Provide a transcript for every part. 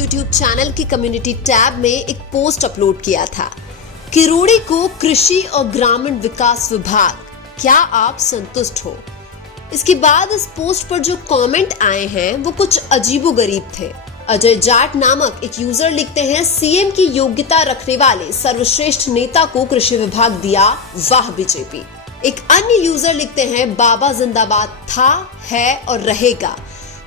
YouTube channel की community tab में एक पोस्ट अपलोड किया था। किरोड़ी को कृषि और ग्रामीण विकास विभाग, क्या आप संतुष्ट हो? इसके बाद इस पोस्ट पर जो कमेंट आए हैं वो कुछ अजीबोगरीब थे। अजय जाट नामक एक यूजर लिखते हैं, सीएम की योग्यता रखने वाले सर्वश्रेष्ठ नेता को कृषि विभाग दिया, वाह बीजेपी। एक अन्य यूजर लिखते हैं, बाबा जिंदाबाद था, है और रहेगा,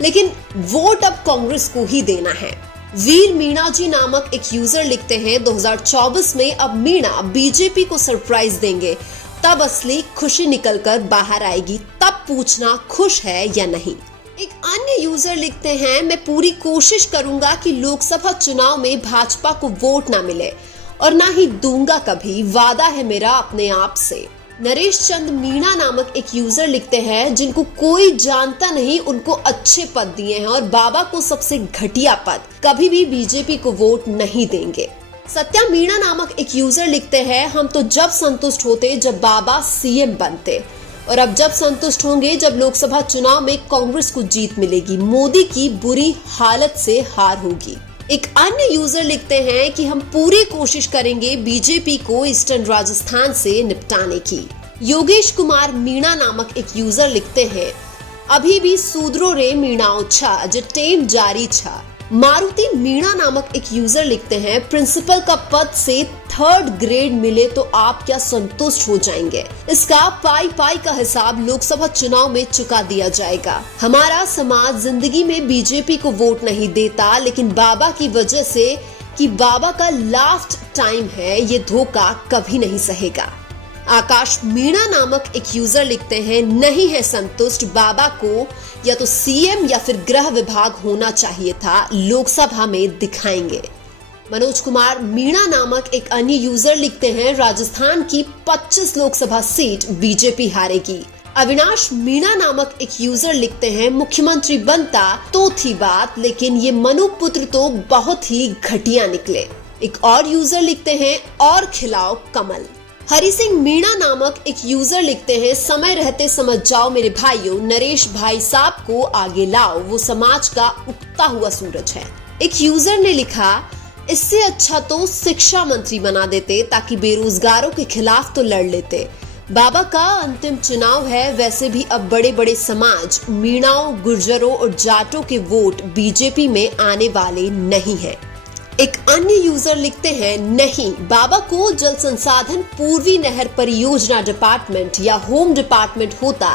लेकिन वोट अब कांग्रेस को ही देना है। वीर मीणा जी नामक एक यूजर लिखते हैं, 2024 में अब मीणा बीजेपी को सरप्राइज देंगे, तब असली खुशी निकलकर बाहर आएगी, तब पूछना खुश है या नहीं। एक अन्य यूजर लिखते हैं, मैं पूरी कोशिश करूंगा कि लोकसभा चुनाव में भाजपा को वोट ना मिले और ना ही दूंगा कभी, वादा है मेरा अपने आप से। नरेश चंद मीणा नामक एक यूजर लिखते हैं, जिनको कोई जानता नहीं उनको अच्छे पद दिए हैं और बाबा को सबसे घटिया पद, कभी भी बीजेपी को वोट नहीं देंगे। सत्या मीणा नामक एक यूजर लिखते हैं, हम तो जब संतुष्ट होते जब बाबा सीएम बनते और अब जब संतुष्ट होंगे जब लोकसभा चुनाव में कांग्रेस को जीत मिलेगी, मोदी की बुरी हालत से हार होगी। एक अन्य यूजर लिखते हैं कि हम पूरी कोशिश करेंगे बीजेपी को ईस्टर्न राजस्थान से निपटाने की। योगेश कुमार मीणा नामक एक यूजर लिखते हैं, अभी भी सूद्रो रे मीणाओ छा जे टेम जारी छा। मारुति मीणा नामक एक यूजर लिखते हैं, प्रिंसिपल का पद से 3rd ग्रेड मिले तो आप क्या संतुष्ट हो जाएंगे? इसका पाई पाई का हिसाब लोकसभा चुनाव में चुका दिया जाएगा। हमारा समाज जिंदगी में बीजेपी को वोट नहीं देता, लेकिन बाबा की वजह से कि बाबा का लास्ट टाइम है, ये धोखा कभी नहीं सहेगा। आकाश मीणा नामक एक यूजर लिखते हैं, नहीं है संतुष्ट, बाबा को या तो सीएम या फिर गृह विभाग होना चाहिए था, लोकसभा में दिखाएंगे। मनोज कुमार मीणा नामक एक अन्य यूजर लिखते हैं, राजस्थान की 25 लोकसभा सीट बीजेपी हारेगी। अविनाश मीणा नामक एक यूजर लिखते हैं, मुख्यमंत्री बनता तो थी बात, लेकिन ये मनु पुत्र तो बहुत ही घटिया निकले। एक और यूजर लिखते हैं, और खिलाओ कमल। हरि सिंह मीणा नामक एक यूजर लिखते हैं, समय रहते समझ जाओ मेरे भाइयों, नरेश भाई साहब को आगे लाओ, वो समाज का उगता हुआ सूरज है। एक यूजर ने लिखा, इससे अच्छा तो शिक्षा मंत्री बना देते ताकि बेरोजगारों के खिलाफ तो लड़ लेते। बाबा का अंतिम चुनाव है, वैसे भी अब बड़े बड़े समाज मीणाओं, गुर्जरों और जाटों के वोट बीजेपी में आने वाले नहीं है। एक अन्य यूजर लिखते हैं, नहीं, बाबा को जल संसाधन पूर्वी नहर परियोजना डिपार्टमेंट या होम डिपार्टमेंट होता,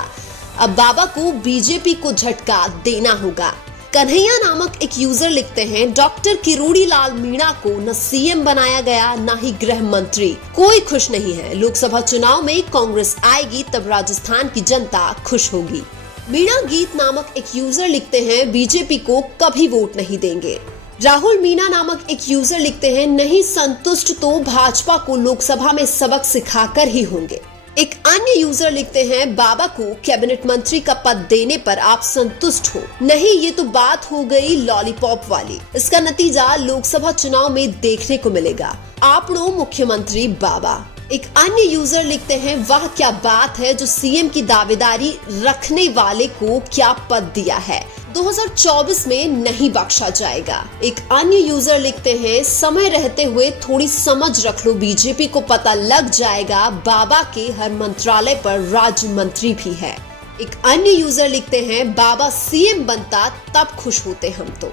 अब बाबा को बीजेपी को झटका देना होगा। कन्हैया नामक एक यूजर लिखते हैं, डॉक्टर किरोड़ी लाल मीणा को न सीएम बनाया गया न ही गृह मंत्री, कोई खुश नहीं है। लोकसभा चुनाव में कांग्रेस आएगी तब राजस्थान की जनता खुश होगी। मीणा गीत नामक एक यूजर लिखते हैं, बीजेपी को कभी वोट नहीं देंगे। राहुल मीणा नामक एक यूजर लिखते हैं, नहीं संतुष्ट तो भाजपा को लोकसभा में सबक सिखाकर ही होंगे। एक अन्य यूजर लिखते हैं, बाबा को कैबिनेट मंत्री का पद देने पर आप संतुष्ट हो? नहीं, ये तो बात हो गई लॉलीपॉप वाली, इसका नतीजा लोकसभा चुनाव में देखने को मिलेगा। आपनो मुख्यमंत्री बाबा। एक अन्य यूजर लिखते हैं, वाह क्या बात है, जो सीएम की दावेदारी रखने वाले को क्या पद दिया है, 2024 में नहीं बख्शा जाएगा। एक अन्य यूजर लिखते हैं, समय रहते हुए थोड़ी समझ रख लो, बीजेपी को पता लग जाएगा बाबा के हर मंत्रालय पर राज्य मंत्री भी है। एक अन्य यूजर लिखते हैं, बाबा सीएम बनता तब खुश होते हम तो।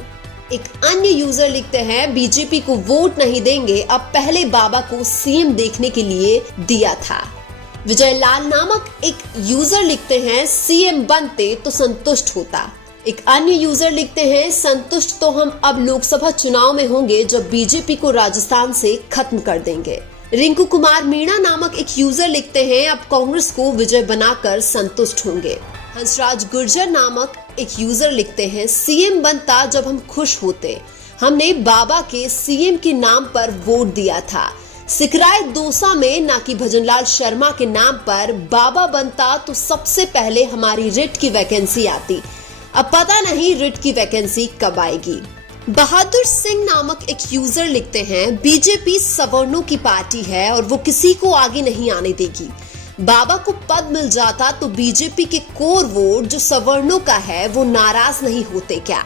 एक अन्य यूजर लिखते हैं, बीजेपी को वोट नहीं देंगे, अब पहले बाबा को सीएम देखने के लिए दिया था। विजय लाल नामक एक यूजर लिखते हैं, सीएम बनते तो संतुष्ट होता। एक अन्य यूजर लिखते हैं, संतुष्ट तो हम अब लोकसभा चुनाव में होंगे जब बीजेपी को राजस्थान से खत्म कर देंगे। रिंकू कुमार मीणा नामक एक यूजर लिखते हैं, अब कांग्रेस को विजय बनाकर संतुष्ट होंगे। हंसराज गुर्जर नामक एक यूजर लिखते हैं, सीएम बनता जब हम खुश होते, हमने बाबा के सीएम के नाम पर वोट दिया था। सिकराय दोसा में ना कि भजनलाल शर्मा के नाम पर बाबा बनता तो सबसे पहले हमारी रिट की वैकेंसी आती, अब पता नहीं रिट की वैकेंसी कब आएगी। बहादुर सिंह नामक एक यूजर लिखते हैं, बीजेपी सवर्णों की पार्टी है और वो किसी को आगे नहीं आने देगी। बाबा को पद मिल जाता तो बीजेपी के कोर वोट जो सवर्णों का है वो नाराज नहीं होते क्या?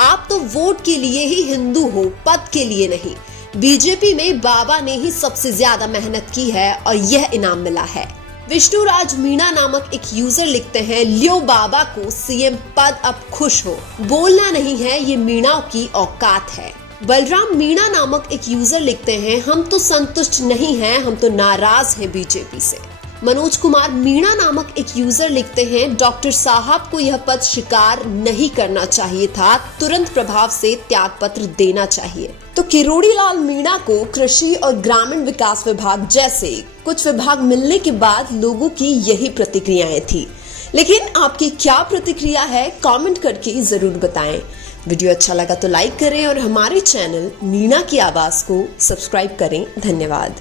आप तो वोट के लिए ही हिंदू हो, पद के लिए नहीं। बीजेपी में बाबा ने ही सबसे ज्यादा मेहनत की है और यह इनाम मिला है। विष्णुराज मीणा नामक एक यूजर लिखते हैं, लियो बाबा को सीएम पद, अब खुश हो, बोलना नहीं है ये मीणा की औकात है। बलराम मीणा नामक एक यूजर लिखते हैं, हम तो संतुष्ट नहीं हैं, हम तो नाराज हैं बीजेपी से। मनोज कुमार मीणा नामक एक यूजर लिखते हैं, डॉक्टर साहब को यह पद स्वीकार नहीं करना चाहिए था, तुरंत प्रभाव से त्यागपत्र देना चाहिए। तो किरोड़ी लाल मीणा को कृषि और ग्रामीण विकास विभाग जैसे कुछ विभाग मिलने के बाद लोगों की यही प्रतिक्रियाएं थी। लेकिन आपकी क्या प्रतिक्रिया है, कमेंट करके जरूर बताएं। वीडियो अच्छा लगा तो लाइक करें और हमारे चैनल मीणा की आवाज को सब्सक्राइब करें। धन्यवाद।